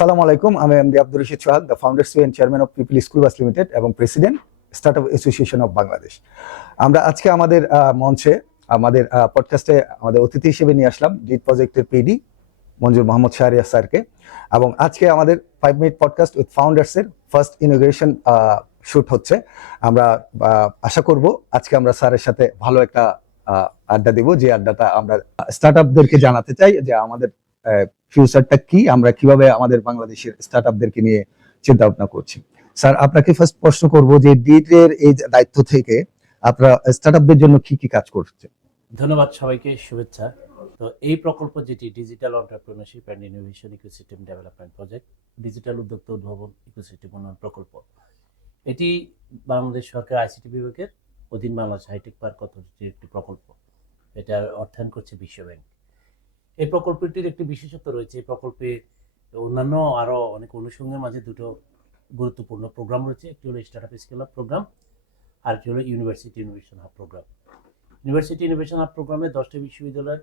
আসসালামু আলাইকুম। আমি MD Abdur Rashid Sohag, the founder and chairman of people school bus limited এবং president startup association of Bangladesh. আমরা আজকে আমাদের মঞ্চে আমাদের পডকাস্টে আমাদের অতিথি হিসেবে নিয়ে আসলাম লিড প্রজেক্টের পিডি মঞ্জুর মোহাম্মদ শাহরিয়ার স্যারকে। এবং আজকে আমাদের 5 মিনিট পডকাস্ট উইথ ফাউন্ডার্সের ফার্স্ট ইনোগ্রেশন শুট হচ্ছে। আমরা আশা করব আজকে আমরা স্যারের সাথে ভালো একটা আড্ডা দিব, যে আড্ডাটা আমরা স্টার্টআপদেরকে জানাতে চাই যে আমাদের ফিউচারটা কি, আমরা কিভাবে আমাদের বাংলাদেশের স্টার্টআপদেরকে নিয়ে চিন্তা ভাবনা করছি। স্যার, আপনাকে ফার্স্ট প্রশ্ন করব যে ডিডের এই দায়িত্ব থেকে আপনারা স্টার্টআপদের জন্য কি কি কাজ করছেন? ধন্যবাদ সবাইকে, শুভেচ্ছা। তো এই প্রকল্প যেটি digital entrepreneurship and innovation ecosystem development project, digital উদ্যোক্তা উদ্ভাবন ইকোসিস্টেম উন্নয়ন প্রকল্প, এটি বাংলাদেশ সরকার আইসিটি বিভাগের অধীন বাংলাদেশ হাইটেক পার্ক অথরিটির একটি প্রকল্প। এটার অর্থায়ন করছে বিশ্ব ব্যাংক। এই প্রকল্পটির একটি বিশেষত্ব রয়েছে। এই প্রকল্পে অন্যান্য আরও অনেক অনুষঙ্গের মাঝে দুটো গুরুত্বপূর্ণ প্রোগ্রাম রয়েছে। একটি হলো স্টার্টআপ স্কেল আপ প্রোগ্রাম, আর একটি হলো university innovation hub programme. University innovation hub প্রোগ্রামে 10টি বিশ্ববিদ্যালয়ের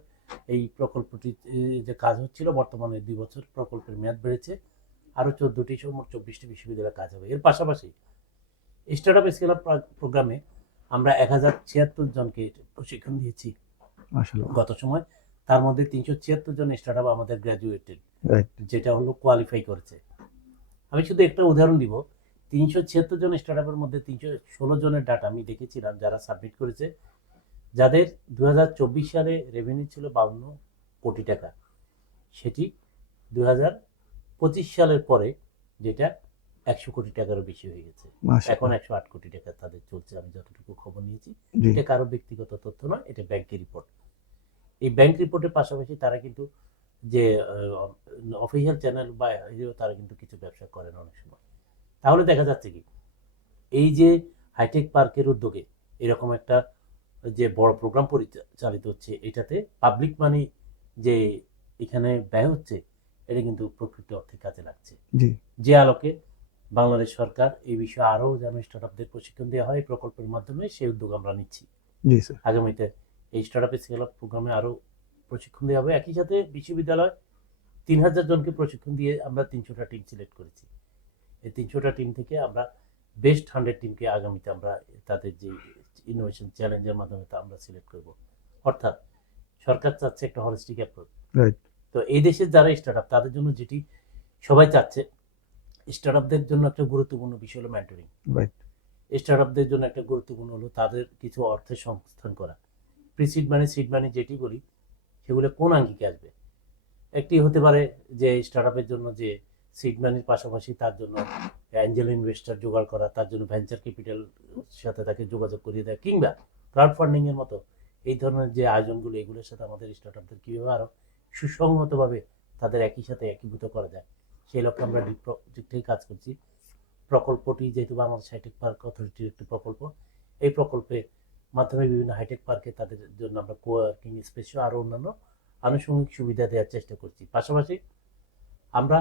এই প্রকল্পটি যে কাজ হচ্ছিল, বর্তমানে 2 বছর প্রকল্পের মেয়াদ বেড়েছে, আরও 14টি মোট 24টি বিশ্ববিদ্যালয়ে কাজ হবে। এর পাশাপাশি স্টার্টআপ স্কেল আপ প্রোগ্রামে আমরা 1076 জনকে প্রশিক্ষণ দিয়েছি গত সময়। তার মধ্যে 376 জন স্টার্টআপ আমাদের গ্র্যাজুয়েটেড, যেটা হলো কোয়ালিফাই করেছে। আমি শুধু একটা উদাহরণ দিব। 376 জন স্টার্টআপের মধ্যে 316 জনের ডাটা আমি দেখেছিলাম যারা সাবমিট করেছে, যাদের 2024 সালে রেভিনিউ ছিল 52 কোটি টাকা, সেটি 2025 সালের পরে যেটা 100 কোটি টাকারও বেশি হয়ে গেছে। এখন 108 কোটি টাকা তাদের চলছে, আমি যতটুকু খবর নিয়েছি। এটা কারো ব্যক্তিগত তথ্য নয়, এটা ব্যাংকের রিপোর্ট। এই ব্যাংক রিপোর্টের পাশাপাশি তারা কিন্তু যে অফিসিয়াল চ্যানেল বা তারা কিন্তু কিছু ব্যবসা করেন অনেক সময়। তাহলে দেখা যাচ্ছে কি, এই যে হাইটেক পার্কের উদ্যোগে এরকম একটা যে বড় প্রোগ্রাম পরিচালিত হচ্ছে, এটাতে পাবলিক মানি যে এখানে ব্যয় হচ্ছে, এটা কিন্তু প্রকৃত অর্থে কাজে লাগছে। যে আলোকে বাংলাদেশ সরকার এই বিষয়ে আরও যেন স্টার্টআপদের প্রশিক্ষণ দেওয়া হয় প্রকল্পের মাধ্যমে, সেই উদ্যোগ আমরা নিচ্ছি। আগামীতে এই স্টার্টআপ স্কেল আপ প্রোগ্রামে আরও প্রশিক্ষণ দেওয়া হবে। একই সাথে বিশ্ববিদ্যালয় 3000 জনকে প্রশিক্ষণ দিয়ে আমরা 300টা টিম সিলেক্ট করেছি। এই 300টা টিম থেকে আমরা বেস্ট 100 টিমকে আগামীতে আমরা তাদের যে ইনোভেশন চ্যালেঞ্জের মাধ্যমে তা আমরা সিলেক্ট করব। অর্থাৎ সরকার চাচ্ছে একটা হলিস্টিক অ্যাপ্রোচ। তো এই দেশের যারা স্টার্টআপ, তাদের জন্য যেটি সবাই চাচ্ছে, স্টার্টআপদের জন্য একটা গুরুত্বপূর্ণ বিষয় হলো মেন্টরিং। স্টার্টআপদের জন্য একটা গুরুত্বপূর্ণ হলো তাদের কিছু অর্থের সংস্থান করা। প্রিসিড মানি, সিড মানি যেটি বলি, সেগুলো কোন আঙ্গিকে আসবে। একটি হতে পারে যে স্টার্টআপের জন্য যে সিড মানির পাশাপাশি তার জন্য অ্যাঞ্জেল ইনভেস্টর জোগাড় করা, তার জন্য ভেঞ্চার ক্যাপিটাল সাথে তাকে যোগাযোগ করিয়ে দেয়, কিংবা ক্রাউড ফান্ডিং এর মতো এই ধরনের যে আয়োজনগুলো, এগুলোর সাথে আমাদের স্টার্টআপদের কীভাবে আরও সুসংহতভাবে তাদের একই সাথে একীভূত করা যায়, সেই লক্ষ্যে আমরা ডিপ প্রজেক্টেই কাজ করছি। প্রকল্পটি যেহেতু বাংলাদেশ হাইটেক পার্ক অথরিটির একটি প্রকল্প, এই প্রকল্পের মাধ্যমে বিভিন্ন হাইটেক পার্কে তাদের জন্য আমরা কোয়ার্কিং স্পেস আরও অন্যান্য আনুষঙ্গিক সুবিধা দেওয়ার চেষ্টা করছি। পাশাপাশি আমরা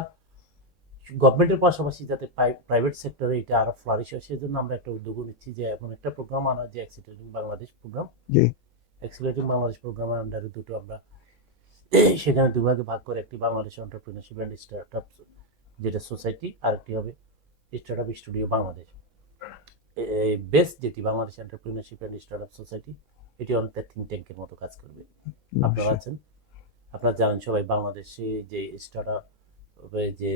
গভর্নমেন্টের পাশাপাশি যাতে প্রাইভেট সেক্টরে এটা আরো ফ্লারিশ হয়, সেজন্য আমরা একটা উদ্যোগ নিচ্ছি যে এমন একটা প্রোগ্রাম আনা, যে accelerating Bangladesh programme. Accelerating Bangladesh প্রোগ্রামের আন্ডারে দুটো আমরা সেখানে দুভাগে ভাগ করে, একটি বাংলাদেশ এন্টারপ্রেনারশিপ অ্যান্ড স্টার্টআপ যেটা সোসাইটি, আর একটি হবে স্টার্টআপ স্টুডিও বাংলাদেশ। বেস্ট যেটি Bangladesh entrepreneurship and startup society, এটি অনেকটা থিঙ্ক ট্যাঙ্কের মতো কাজ করবে। আপনারা আছেন, আপনারা জানেন সবাই, বাংলাদেশে যে স্টার্টআপ যে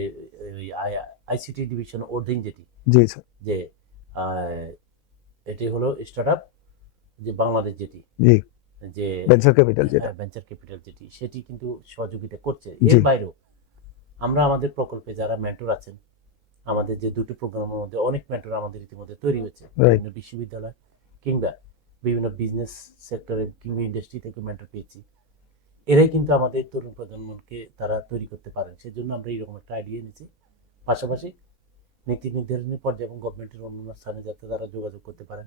আইসিটি ডিভিশন অধীন যেটি, যে এটি হলো স্টার্টআপ যে বাংলাদেশ যেটি, যে ভেঞ্চার ক্যাপিটাল যেটি, সেটি কিন্তু সহযোগিতা করছে। এর বাইরেও আমরা আমাদের প্রকল্পে যারা মেন্টর আছেন, আমাদের যে দুটো প্রোগ্রামের মধ্যে অনেক মেন্টর আমাদের ইতিমধ্যে তৈরি হয়েছে, বিভিন্ন বিশ্ববিদ্যালয় কিংবা বিভিন্ন বিজনেস সেক্টরে কিংবা ইন্ডাস্ট্রি থেকে মেন্টর পেয়েছি। এরাই কিন্তু আমাদের তরুণ প্রজন্মকে তারা তৈরি করতে পারেন, সেজন্য আমরা এইরকম একটা আইডিয়া নিয়েছি। পাশাপাশি নীতি নির্ধারণী পর্যায়ে এবং গভর্নমেন্টের অন্যান্য স্থানে যাতে তারা যোগাযোগ করতে পারেন,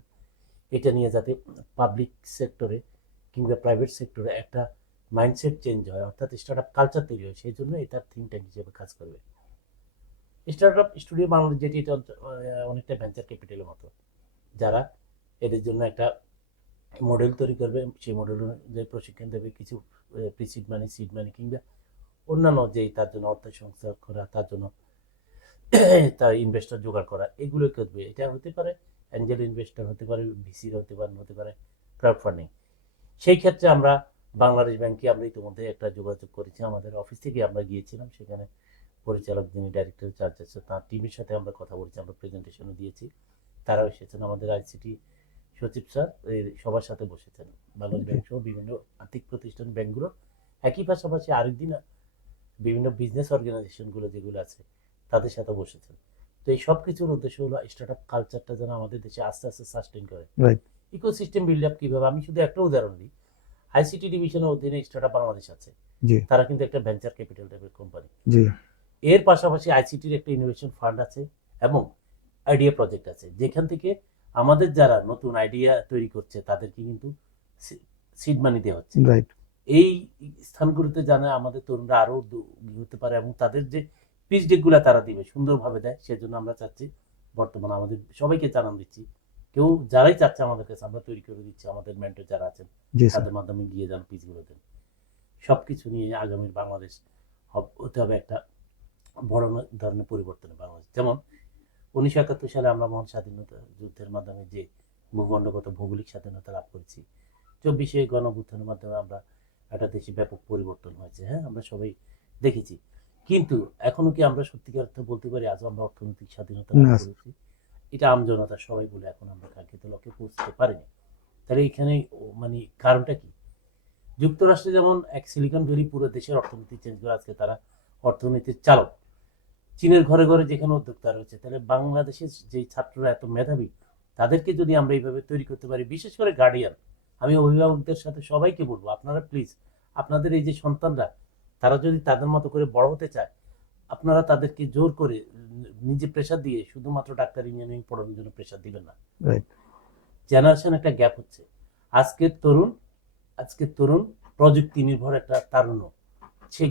এটা নিয়ে যাতে পাবলিক সেক্টরে কিংবা প্রাইভেট সেক্টরে একটা মাইন্ডসেট চেঞ্জ হয়, অর্থাৎ স্টার্টআপ কালচার তৈরি হয়, সেই জন্য এটা থিঙ্ক ট্যাঙ্ক হিসেবে কাজ করবে। স্টার্টআপ স্টুডিও বাংলাদেশ যেটি, এটা অনেকটা ভেঞ্চার ক্যাপিটালের মতো, যারা এদের জন্য একটা মডেল তৈরি করবে, সেই মডেল অনুযায়ী প্রশিক্ষণ দেবে, কিছু প্রিসিড মানি, সিড মানি কিংবা অন্যান্য যেই তার জন্য অর্থ সংস্থান করা, তার জন্য তার ইনভেস্টর জোগাড় করা, এগুলো করবে। এটা হতে পারে অ্যাঞ্জেল ইনভেস্টর, হতে পারে ভিসি, হতে পারে ক্রাউড ফান্ডিং। সেই ক্ষেত্রে আমরা বাংলাদেশ ব্যাংকে আমরা ইতিমধ্যে একটা যোগাযোগ করেছি, আমাদের অফিস থেকে আমরা গিয়েছিলাম সেখানে, পরিচালক যিনি ডাইরেক্টর চার্জ আছে তার টিমের সাথে আমরা কথা বলেছি, আমরা প্রেজেন্টেশনও দিয়েছি, তারাও এসেছেন, আমাদের আইসিটি সচিব স্যার সবার সাথে বসেছেন, বাংলাদেশ ব্যাংক সহ বিভিন্ন আর্থিক প্রতিষ্ঠান ব্যাংকগুলো, একই পাশাপাশি আরেকদিন বিভিন্ন বিজনেস অর্গানাইজেশনগুলো যেগুলো আছে তাদের সাথে বসেছেন। তো এই সব কিছুর উদ্দেশ্য হলো স্টার্টআপ কালচারটা যেন আমাদের দেশে আস্তে আস্তে সাস্টেন করে, ইকোসিস্টেম বিল্ড আপ কিভাবে। আমি শুধু একটা উদাহরণ দিই, আইসিটি ডিভিশনের অধীনে স্টার্টআপ বাংলাদেশ আছে, তারা কিন্তু একটা ভেঞ্চার ক্যাপিটাল টাইপের কোম্পানি। এর পাশাপাশি আইসিটির একটা ইনোভেশন ফান্ড আছে এবং আইডিয়া প্রজেক্ট আছে, যেখান থেকে আমাদের যারা নতুন আইডিয়া তৈরি করছে তাদেরকে কিন্তু সিড মানি দেওয়া হচ্ছে। এই স্থানগুলোতে জানা আমাদের তরুণরা আরো হতে পারে এবং তাদের যে পিচ ডেকগুলো তারা দিবে সুন্দরভাবে দেয়, সেজন্য আমরা চাচ্ছি বর্তমানে আমাদের সবাইকে জানান দিচ্ছি, কেউ যারাই চাচ্ছে আমাদের কাছে আমরা তৈরি করে দিচ্ছি, আমাদের মেন্টর যারা আছেন তাদের মাধ্যমে গিয়ে যান পিচগুলো দেন। সবকিছু নিয়ে আগামীর বাংলাদেশ হতে হবে একটা বড় ধরনের পরিবর্তনের বাংলাদেশ। যেমন 1971 সালে আমরা মহান স্বাধীনতা যুদ্ধের মাধ্যমে যে ভূখণ্ডগত ভৌগোলিক স্বাধীনতা লাভ করেছি, 24শে গণঅভ্যুত্থানের মাধ্যমে আমরা একটা দেশে ব্যাপক পরিবর্তন হয়েছে, হ্যাঁ আমরা সবাই দেখেছি। কিন্তু এখনো কি আমরা সত্যিকার অর্থে বলতে পারি আজ আমরা অর্থনৈতিক স্বাধীনতা লাভ করেছি? এটা আমজনতা সবাই বলে এখন আমরা কাঙ্ক্ষিত লক্ষ্যে পৌঁছতে পারিনি। তাহলে এখানে মানে কারণটা কি? যুক্তরাষ্ট্রে যেমন এক সিলিকন ভ্যালি পুরো দেশের অর্থনীতি চেঞ্জ করে, আজকে তারা অর্থনীতির চালক। চীনের ঘরে ঘরে যেখানে উদ্যোক্তা রয়েছে, তাহলে বাংলাদেশের যে ছাত্ররা এত মেধাবী তাদেরকে যদি আমরা এইভাবে তৈরি করতে পারি, বিশেষ করে গার্ডিয়ান, আমি অভিভাবকদের সাথে সবাইকে বলবো আপনারা প্লিজ আপনাদের এই যে সন্তানরা তারা যদি তাদের মতো করে বড় হতে চায়, আপনারা তাদেরকে জোর করে নিজে প্রেশার দিয়ে শুধুমাত্র ডাক্তার ইঞ্জিনিয়ারিং পড়ানোর জন্য প্রেশার দিবেন না। জেনারেশন একটা গ্যাপ হচ্ছে। আজকের তরুণ প্রযুক্তি নির্ভর একটা তারুণ্য, সে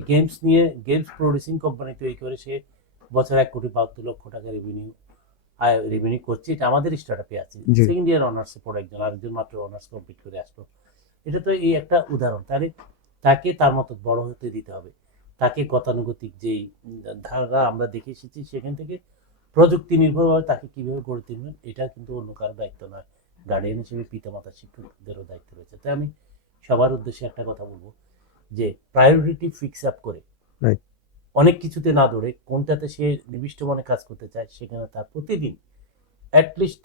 গেমস প্রডিউসিং কোম্পানি তৈরি করে সে বছর 1,72,00,000 টাকা রেভিনিউ করছে। এটা আমাদের স্টার্টআপে আছে, সেকেন্ড ইয়ার অনার্সে পড়ে একজন, আরেকজন মাত্র অনার্স কমপ্লিট করে আসলো। এটা তো এই একটা উদাহরণ। তাহলে তাকে তার মতো বড় হতে দিতে হবে, তাকে গতানুগতিক যেই ধারা আমরা দেখে এসেছি সেখান থেকে প্রযুক্তি নির্ভরভাবে তাকে কিভাবে গড়ে তুলবেন, এটা কিন্তু অন্য কারো দায়িত্ব নয়, গার্ডিয়ান হিসেবে পিতামাতা শিক্ষকদেরও দায়িত্ব রয়েছে। তাই আমি সবার উদ্দেশ্যে একটা কথা বলবো যে প্রায়োরিটি ফিক্স আপ করে অনেক কিছুতে না দৌড়ে কোনটাতে সে নিবিষ্ট মনে কাজ করতে চায় সেখানে তার প্রতিদিন অ্যাটলিস্ট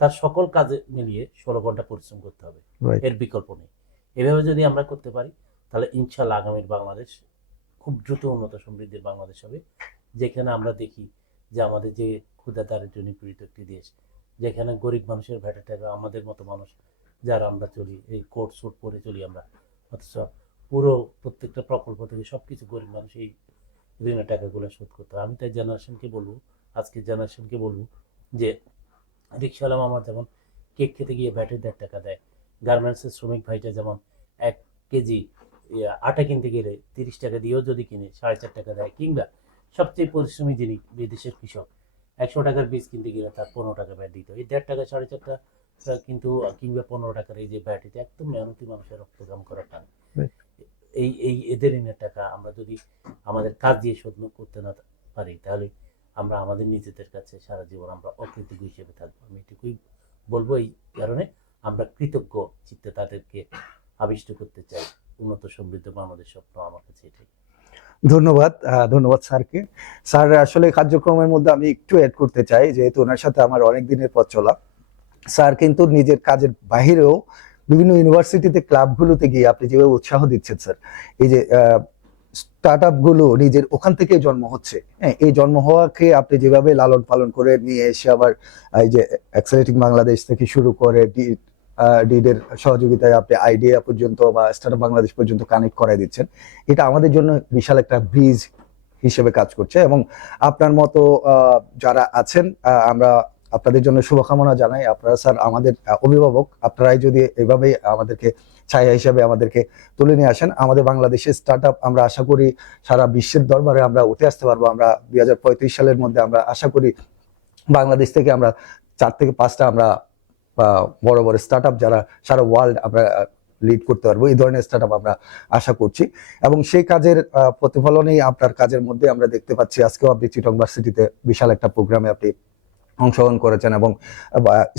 তার সকল কাজে মিলিয়ে 16 ঘন্টা পরিশ্রম করতে হবে, এর বিকল্প নেই। এভাবে যদি আমরা করতে পারি তাহলে ইনশাল্লাহ আগামীর বাংলাদেশ খুব দ্রুত উন্নত সমৃদ্ধির বাংলাদেশ হবে, যেখানে আমরা দেখি যে আমাদের যে ক্ষুধা দারিদ্র্য নিপীড়িত একটি দেশ, যেখানে গরিব মানুষের ভেটা টাকা আমাদের মতো মানুষ যারা আমরা চলি এই কোট সুট পরে চলি আমরা, অথচ পুরো প্রত্যেকটা প্রকল্প থেকে সবকিছু গরিব মানুষ এই ঋণের টাকাগুলো শোধ করতে হয়। আমি তাই আজকের জেনারেশনকে বলবো যে রিক্সাওয়ালা মামা যেমন কেক খেতে গিয়ে ব্যাটে 1.5 টাকা দেয়, গার্মেন্টসের শ্রমিক ভাইটা যেমন 1 কেজি আটা কিনতে গেলে 30 টাকা দিয়েও যদি কিনে 4.5 টাকা দেয়, কিংবা সবচেয়ে পরিশ্রমী যিনি বিদেশের কৃষক 100 টাকার বীজ কিনতে গেলে তার 15 টাকা ব্যাট দিতে হয়, এই 1.5 টাকা 4.5 টাকা কিন্তু কিংবা 15 টাকার এই যে ব্যাট, এটা একদম মেহনতি মানুষের রক্তঘাম করা টান। এই এদের ঋণের টাকা আমরা যদি আমাদের কাজ দিয়ে শোধ করতে না পারি তাহলে আমরা আমাদের নিজেদের কাছে সারা জীবন আমরা অকৃতজ্ঞ হিসেবে থাকবো। আমি এটুকুই বলবো, এই কারণে আমরা কৃতজ্ঞ চিত্তে তাদেরকে আবিষ্ট করতে চাই। উন্নত সমৃদ্ধ বাংলাদেশ স্বপ্ন আমার কাছে এটাই। ধন্যবাদ স্যারকে। স্যার আসলে কার্যক্রমের মধ্যে আমি একটু অ্যাড করতে চাই, যেহেতু ওনার সাথে আমার অনেক দিনের পথ চলা। স্যার কিন্তু নিজের কাজের বাহিরেও বিভিন্ন ইউনিভার্সিটিতে ক্লাবগুলোতে গিয়ে আপনি যেভাবে উৎসাহ দিচ্ছেন স্যার, এই যে স্টার্টআপ গুলো নিজের ওখান থেকে জন্ম হচ্ছে, হ্যাঁ, এই জন্ম হওয়াকে আপনি যেভাবে লালন পালন করে নিয়ে এসে আবার এই যে অ্যাক্সেলারেটিং বাংলাদেশ থেকে শুরু করে ডিডের সহযোগিতায় আপনি আইডিয়া পর্যন্ত বা স্টার্টআপ বাংলাদেশ পর্যন্ত কানেক্ট করাই দিচ্ছেন, এটা আমাদের জন্য বিশাল একটা ব্রিজ হিসেবে কাজ করছে। এবং আপনার মতো যারা আছেন আমরা আপনাদের জন্য শুভকামনা জানাই। আপনারা স্যার আমাদের অভিভাবক, আপনারাই যদি এভাবেই আমাদেরকে ছায়া হিসাবে আমাদেরকে তুলে নিয়ে আসেন, আমাদের বাংলাদেশের স্টার্টআপ আমরা আশা করি সারা বিশ্বের দরবারে আমরা উঠে আসতে পারবো। আমরা 2035 সালের মধ্যে আমরা আশা করি বাংলাদেশ থেকে আমরা 4 থেকে 5টা আমরা বড় বড় স্টার্টআপ যারা সারা ওয়ার্ল্ড আমরা লিড করতে পারবো, এই ধরনের স্টার্টআপ আমরা আশা করছি। এবং সেই কাজের প্রতিফলনেই আপনার কাজের মধ্যে আমরা দেখতে পাচ্ছি আজকেও আপনি চিটং ভার্সিটিতে বিশাল একটা প্রোগ্রামে আপনি অংশগ্রহণ করেছেন, এবং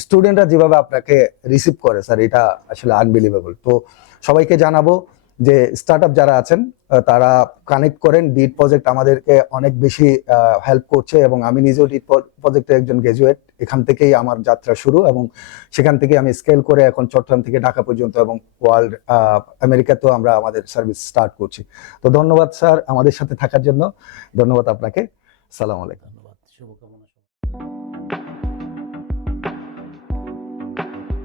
স্টুডেন্টরা যেভাবে আপনাকে রিসিভ করে স্যার, এটা আসলে আনবিলিভেবল। তো সবাইকে জানাবো যে স্টার্টআপ যারা আছেন তারা কানেক্ট করেন। ডিড প্রজেক্ট আমাদেরকে অনেক বেশি হেল্প করছে, এবং আমি নিজেও ডিড প্রজেক্টের একজন গ্রাজুয়েট। এখান থেকেই আমার যাত্রা শুরু, এবং সেখান থেকে আমি স্কেল করে এখন চট্টগ্রাম থেকে ঢাকা পর্যন্ত এবং ওয়ার্ল্ড আমেরিকাতেও আমরা আমাদের সার্ভিস স্টার্ট করছি। তো ধন্যবাদ স্যার আমাদের সাথে থাকার জন্য, ধন্যবাদ আপনাকে। সালাম আলাইকুম। ধন্যবাদ, শুভকামনা।